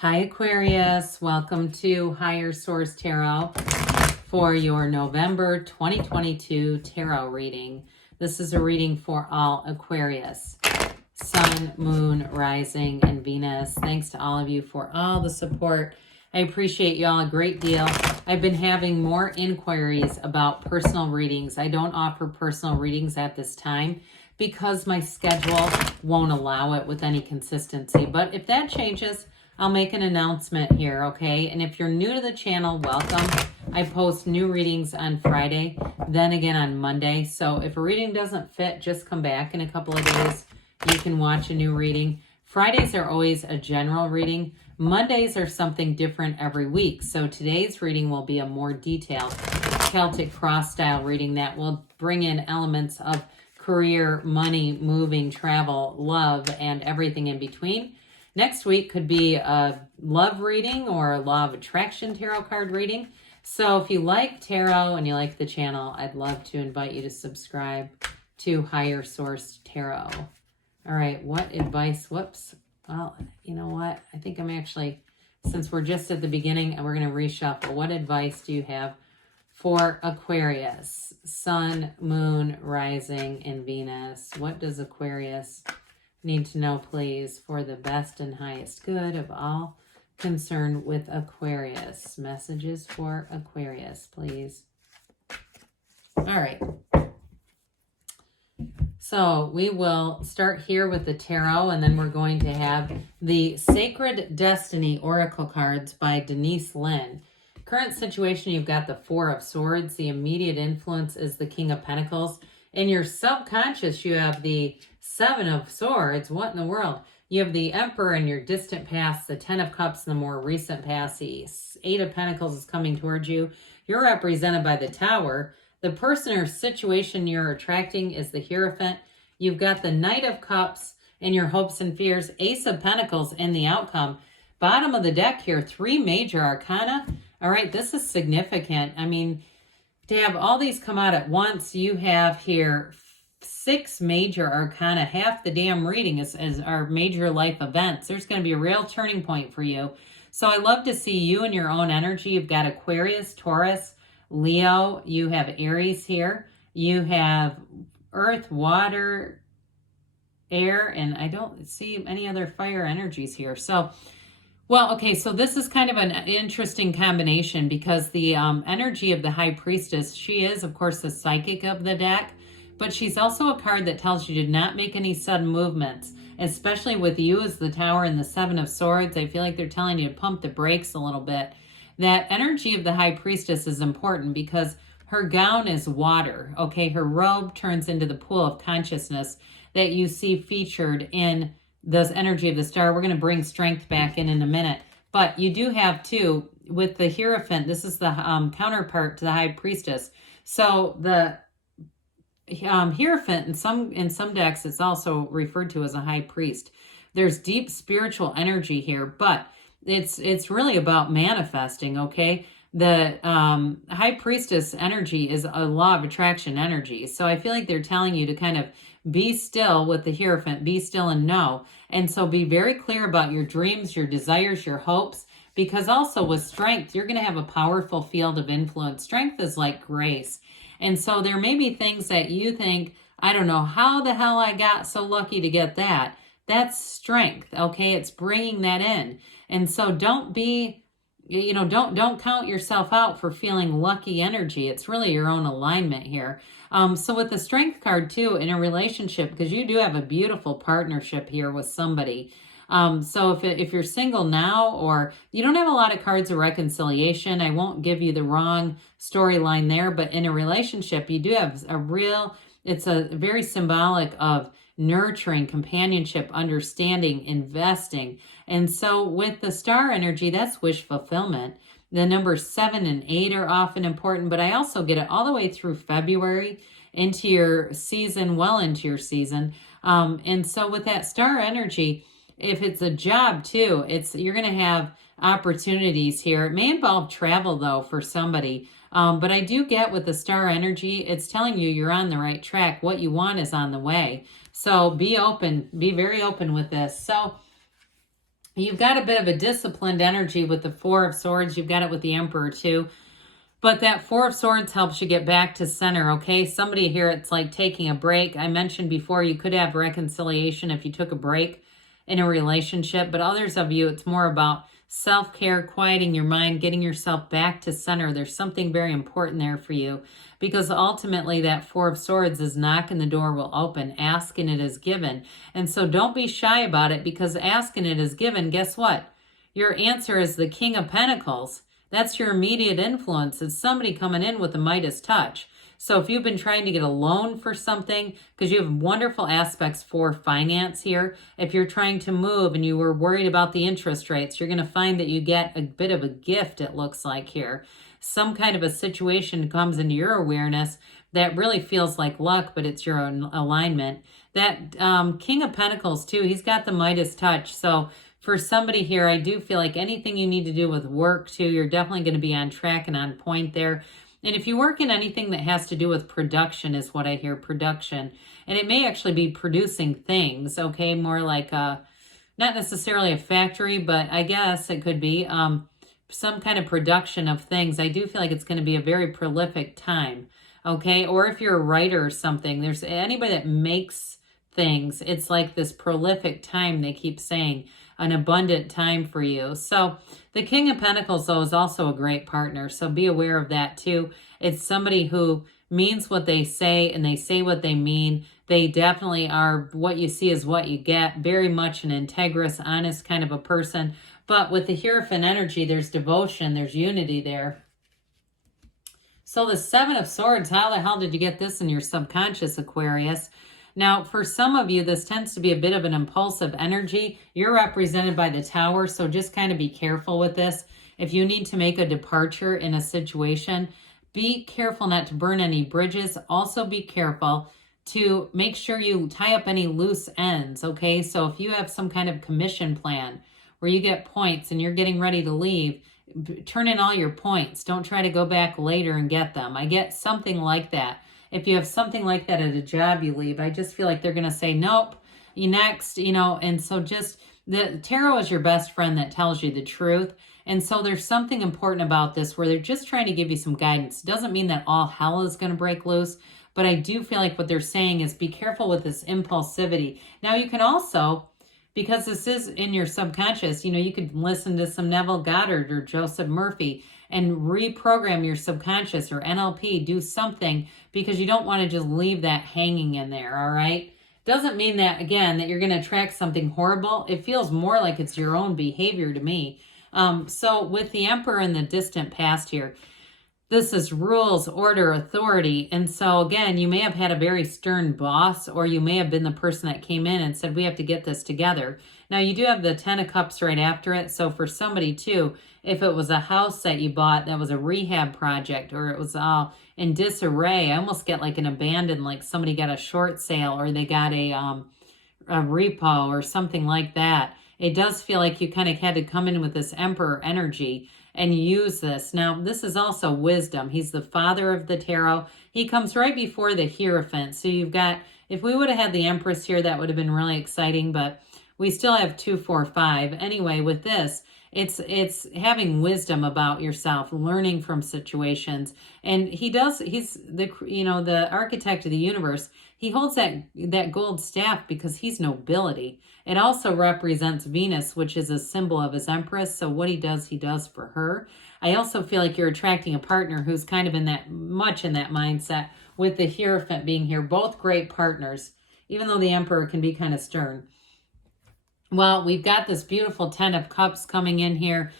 Hi Aquarius, welcome to Higher Source Tarot for your November 2022 tarot reading. This is a reading for all Aquarius, Sun, Moon, Rising, and Venus. Thanks to all of you for all the support. I appreciate y'all a great deal. I've been having more inquiries about personal readings. I don't offer personal readings at this time because my schedule won't allow it with any consistency. But if that changes, I'll make an announcement here, okay? And if you're new to the channel, welcome. I post new readings on Friday, then again on Monday. So if a reading doesn't fit, just come back in a couple of days. You can watch a new reading. Fridays are always a general reading. Mondays are something different every week. So today's reading will be a more detailed Celtic cross style reading that will bring in elements of career, money, moving, travel, love, and everything in between. Next week could be a love reading or a law of attraction tarot card reading. So if you like tarot and you like the channel, I'd love to invite you to subscribe to Higher Source Tarot. All right, what advice? Whoops. Well, you know what? I think I'm actually, since we're just at the beginning and we're going to reshuffle, what advice do you have for Aquarius? Sun, Moon, Rising, and Venus. What does Aquarius need to know, please, for the best and highest good of all concerned with Aquarius? Messages for Aquarius, please. All right. So we will start here with the tarot, and then we're going to have the Sacred Destiny Oracle cards by Denise Lynn. Current situation, you've got the Four of Swords. The immediate influence is the King of Pentacles. In your subconscious, you have the Seven of Swords. What in the world? You have the Emperor in your distant past, the Ten of Cups in the more recent past. The Eight of Pentacles is coming towards you. You're represented by the Tower. The person or situation you're attracting is the Hierophant. You've got the Knight of Cups in your hopes and fears, Ace of Pentacles in the outcome. Bottom of the deck here, 3 Major Arcana. All right, this is significant. I mean, to have all these come out at once, you have here 6 Major Arcana. Half the damn reading is our major life events. There's going to be a real turning point for you. So I love to see you in your own energy. You've got Aquarius, Taurus, Leo. You have Aries here. You have Earth, Water, Air, and I don't see any other fire energies here. So, well, okay, so this is kind of an interesting combination because the energy of the High Priestess, she is, of course, the psychic of the deck, but she's also a card that tells you to not make any sudden movements, especially with you as the Tower and the Seven of Swords. I feel like they're telling you to pump the brakes a little bit. That energy of the High Priestess is important because her gown is water, okay? Her robe turns into the pool of consciousness that you see featured in this energy of the star. We're going to bring strength back in a minute. But you do have, too, with the Hierophant, this is the counterpart to the High Priestess. So the Hierophant, in some decks, it's also referred to as a high priest. There's deep spiritual energy here, but it's really about manifesting, okay? The High Priestess energy is a law of attraction energy. So I feel like they're telling you to kind of be still with the Hierophant, be still and know. And so be very clear about your dreams, your desires, your hopes, because also with strength, you're going to have a powerful field of influence. Strength is like grace. And so there may be things that you think, I don't know how the hell I got so lucky to get that. That's strength, okay? It's bringing that in. And so don't be, don't count yourself out for feeling lucky energy. It's really your own alignment here. So with the Strength card too, in a relationship, because you do have a beautiful partnership here with somebody. So if you're single now, or you don't have a lot of cards of reconciliation, I won't give you the wrong storyline there, but in a relationship, you do have it's a very symbolic of nurturing, companionship, understanding, investing. And so with the star energy, that's wish fulfillment. The numbers 7 and 8 are often important, but I also get it all the way through February into your season, well into your season. And so with that star energy, if it's a job too, you're going to have opportunities here. It may involve travel though for somebody. But I do get with the star energy, it's telling you you're on the right track. What you want is on the way. So be open, be very open with this. So You've got a bit of a disciplined energy with the Four of Swords. You've got it with the Emperor too. But that Four of Swords helps you get back to center, okay? Somebody here, it's like taking a break. I mentioned before you could have reconciliation if you took a break in a relationship. But others of you, it's more about self-care, quieting your mind, getting yourself back to center. There's something very important there for you. Because ultimately that Four of Swords is knocking the door will open. Asking it is given. And so don't be shy about it, because asking it is given. Guess what? Your answer is the King of Pentacles. That's your immediate influence. It's somebody coming in with a Midas touch. So if you've been trying to get a loan for something, because you have wonderful aspects for finance here, if you're trying to move and you were worried about the interest rates, you're going to find that you get a bit of a gift, it looks like here. Some kind of a situation comes into your awareness that really feels like luck, but it's your own alignment. That King of Pentacles too, he's got the Midas touch. So for somebody here, I do feel like anything you need to do with work too, you're definitely going to be on track and on point there. And if you work in anything that has to do with production is what I hear, production. And it may actually be producing things, okay? More like not necessarily a factory, but I guess it could be some kind of production of things. I do feel like it's going to be a very prolific time, okay? Or if you're a writer or something, there's anybody that makes things, it's like this prolific time, they keep saying, an abundant time for you. So the King of Pentacles, though, is also a great partner. So be aware of that, too. It's somebody who means what they say and they say what they mean. They definitely are, what you see is what you get. Very much an integrous, honest kind of a person. But with the Hierophant energy, there's devotion, there's unity there. So the Seven of Swords, how the hell did you get this in your subconscious, Aquarius? Now, for some of you, this tends to be a bit of an impulsive energy. You're represented by the Tower, so just kind of be careful with this. If you need to make a departure in a situation, be careful not to burn any bridges. Also be careful to make sure you tie up any loose ends, okay? So if you have some kind of commission plan where you get points and you're getting ready to leave, turn in all your points. Don't try to go back later and get them. I get something like that. If you have something like that at a job you leave, I just feel like they're going to say, nope, you next, you know, and so just, the tarot is your best friend that tells you the truth. And so there's something important about this where they're just trying to give you some guidance. It doesn't mean that all hell is going to break loose, but I do feel like what they're saying is be careful with this impulsivity. Now you can also, because this is in your subconscious, you know, you could listen to some Neville Goddard or Joseph Murphy and reprogram your subconscious or NLP, do something, because you don't want to just leave that hanging in there, all right? Doesn't mean that, again, that you're going to attract something horrible. It feels more like it's your own behavior to me. So with the Emperor in the distant past here, this is rules, order, authority. And so again, you may have had a very stern boss, or you may have been the person that came in and said, we have to get this together. Now you do have the 10 of Cups right after it. So for somebody too, if it was a house that you bought that was a rehab project, or it was all in disarray, I almost get like an abandoned, like somebody got a short sale, or they got a repo or something like that. It does feel like you kind of had to come in with this Emperor energy and use this. Now, this is also wisdom. He's the father of the tarot. He comes right before the Hierophant. So you've got, if we would have had the Empress here, that would have been really exciting, but we still have 2, 4, 5. Anyway, with this, it's having wisdom about yourself, learning from situations. And he's the, you know, the architect of the universe. He holds that gold staff because he's nobility. It also represents Venus, which is a symbol of his Empress. So what he does for her. I also feel like you're attracting a partner who's kind of in that mindset, with the Hierophant being here. Both great partners, even though the Emperor can be kind of stern. Well, we've got this beautiful 10 of Cups coming in here,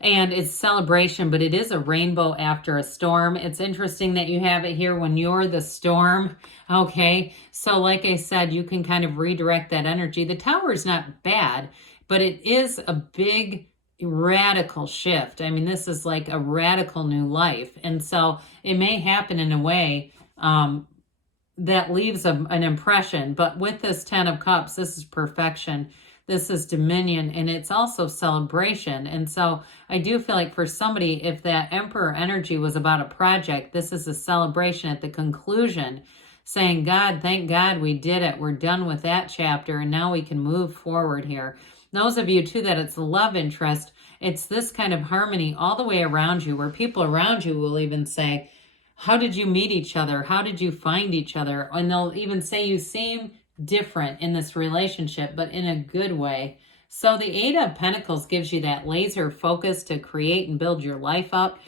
and it's celebration, but it is a rainbow after a storm. It's interesting that you have it here when you're the storm, okay? So like I said, you can kind of redirect that energy. The Tower is not bad, but it is a big radical shift. I mean, this is like a radical new life. And so it may happen in a way that leaves an impression. But with this 10 of Cups, this is perfection. This is dominion, and it's also celebration. And so I do feel like for somebody, if that Emperor energy was about a project, this is a celebration at the conclusion, saying, God, thank God we did it. We're done with that chapter, and now we can move forward here. those of you too that it's a love interest, it's this kind of harmony all the way around you, where people around you will even say, how did you meet each other? How did you find each other? And they'll even say you seem different in this relationship, but in a good way. So the Eight of Pentacles gives you that laser focus to create and build your life up.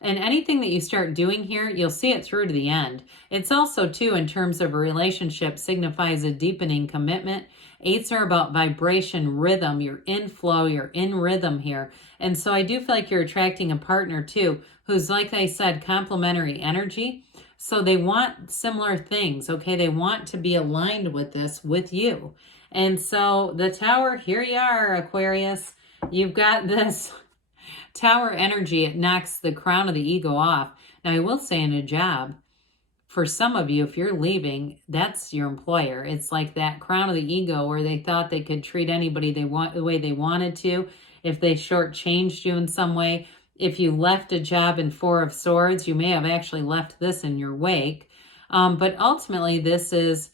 And anything that you start doing here, you'll see it through to the end. It's also, too, in terms of a relationship, signifies a deepening commitment. Eights are about vibration, rhythm. You're in flow, you're in rhythm here. And so I do feel like you're attracting a partner, too, who's, like I said, complementary energy. So they want similar things, okay? They want to be aligned with this with you. And so the Tower, here you are, Aquarius. You've got this Tower energy. It knocks the crown of the ego off. Now, I will say in a job, for some of you, if you're leaving, that's your employer. It's like that crown of the ego where they thought they could treat anybody the way they wanted to. If they shortchanged you in some way, if you left a job in Four of Swords, you may have actually left this in your wake. But ultimately, this is,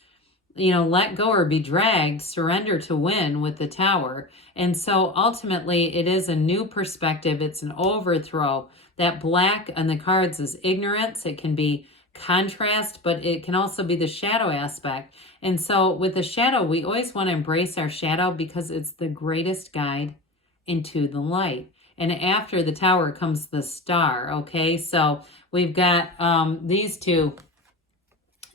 let go or be dragged, surrender to win with the Tower. And so ultimately, it is a new perspective. It's an overthrow. That black on the cards is ignorance. It can be contrast, but it can also be the shadow aspect. And so with the shadow, we always want to embrace our shadow because it's the greatest guide into the light. And after the Tower comes the Star, okay? So we've got these two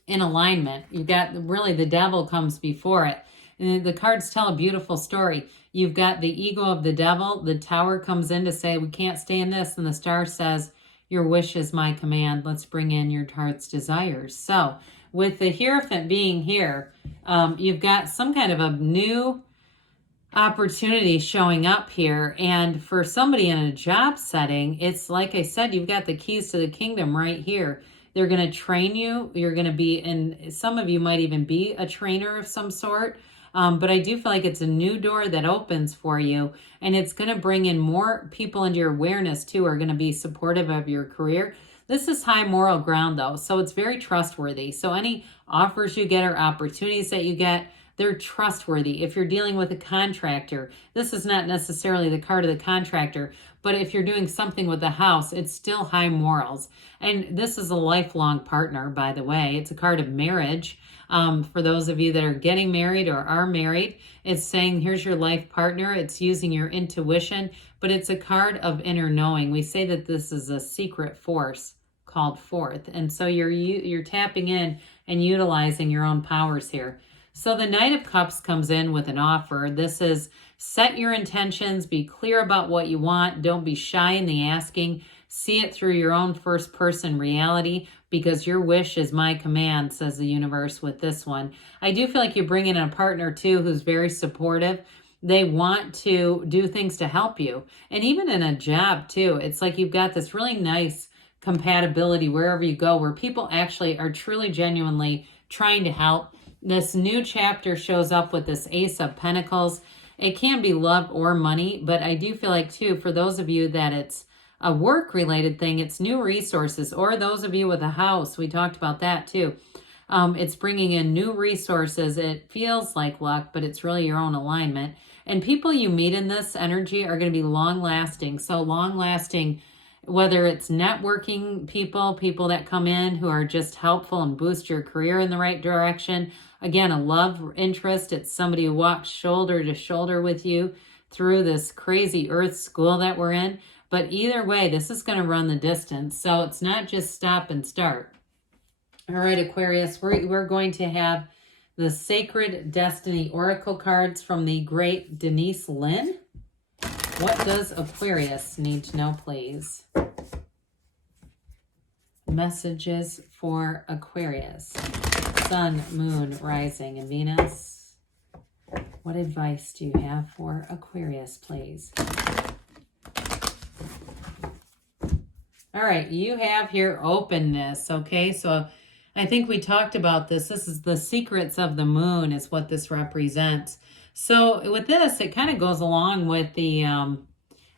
in alignment. You've got really the Devil comes before it. And the cards tell a beautiful story. You've got the ego of the Devil. The Tower comes in to say, we can't stay in this. And the Star says, your wish is my command. Let's bring in your heart's desires. So with the Hierophant being here, you've got some kind of a new opportunity showing up here. And for somebody in a job setting, it's like I said, you've got the keys to the kingdom right here. They're going to train you. You're going to be, and some of you might even be a trainer of some sort. But I do feel like it's a new door that opens for you, and it's going to bring in more people into your awareness too, are going to be supportive of your career. This is high moral ground though, so it's very trustworthy. So any offers you get or opportunities that you get, they're trustworthy. If you're dealing with a contractor, this is not necessarily the card of the contractor, but if you're doing something with the house, it's still high morals. And this is a lifelong partner, by the way. It's a card of marriage. For those of you that are getting married or are married, it's saying, here's your life partner. It's using your intuition, but it's a card of inner knowing. We say that this is a secret force called forth. And so you're tapping in and utilizing your own powers here. So the Knight of Cups comes in with an offer. This is set your intentions, be clear about what you want. Don't be shy in the asking. See it through your own first person reality, because your wish is my command, says the universe with this one. I do feel like you bring in a partner too who's very supportive. They want to do things to help you. And even in a job too, it's like you've got this really nice compatibility wherever you go, where people actually are truly genuinely trying to help. This new chapter shows up with this Ace of Pentacles. It can be love or money, but I do feel like too, for those of you that it's a work-related thing, it's new resources, or those of you with a house, we talked about that too. It's bringing in new resources. It feels like luck, but it's really your own alignment. And people you meet in this energy are going to be long-lasting. So long-lasting, whether it's networking people that come in who are just helpful and boost your career in the right direction. Again, a love interest. It's somebody who walks shoulder to shoulder with you through this crazy earth school that we're in. But either way, this is going to run the distance. So it's not just stop and start. All right, Aquarius, we're going to have the Sacred Destiny Oracle cards from the great Denise Linn. What does Aquarius need to know, please? Messages for Aquarius. Sun, Moon, Rising, and Venus. What advice do you have for Aquarius, please? All right, you have here openness, okay? So I think we talked about this. This is the secrets of the moon is what this represents. So with this, it kind of goes along with the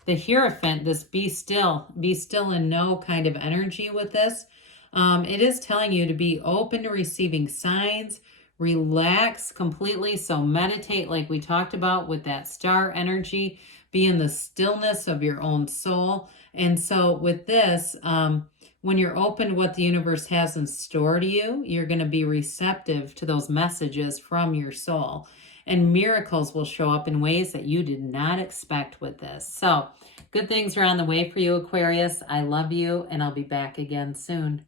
Hierophant, this be still and know kind of energy with this. It is telling you to be open to receiving signs, relax completely. So meditate like we talked about with that star energy. Be in the stillness of your own soul. And so with this, when you're open to what the universe has in store to you, you're going to be receptive to those messages from your soul. And miracles will show up in ways that you did not expect with this. So good things are on the way for you, Aquarius. I love you, and I'll be back again soon.